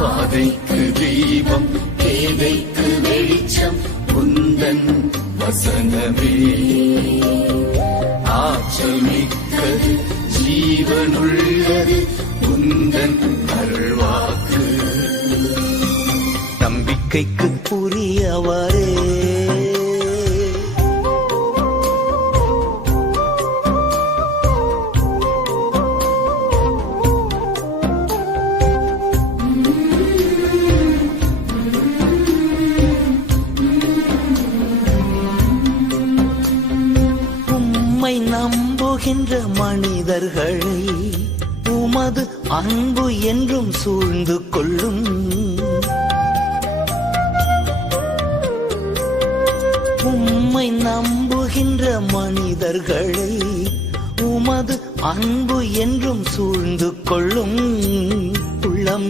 பாதைக்கு தீபம் பேதைக்கு வெளிச்சம் உந்தன் வசனமே. ஆற்றல் மிக்கது ஜீவனுள்ளது உந்தன் அருள்வாக்கு. நம்பிக்கைக்கு புரியவரே நம்புகின்ற மனிதர்களை உமது அன்பு என்றும் சூழ்ந்து கொள்ளும். உம்மை நம்புகின்ற மனிதர்களை உமது அன்பு என்றும் சூழ்ந்து கொள்ளும். உள்ளம்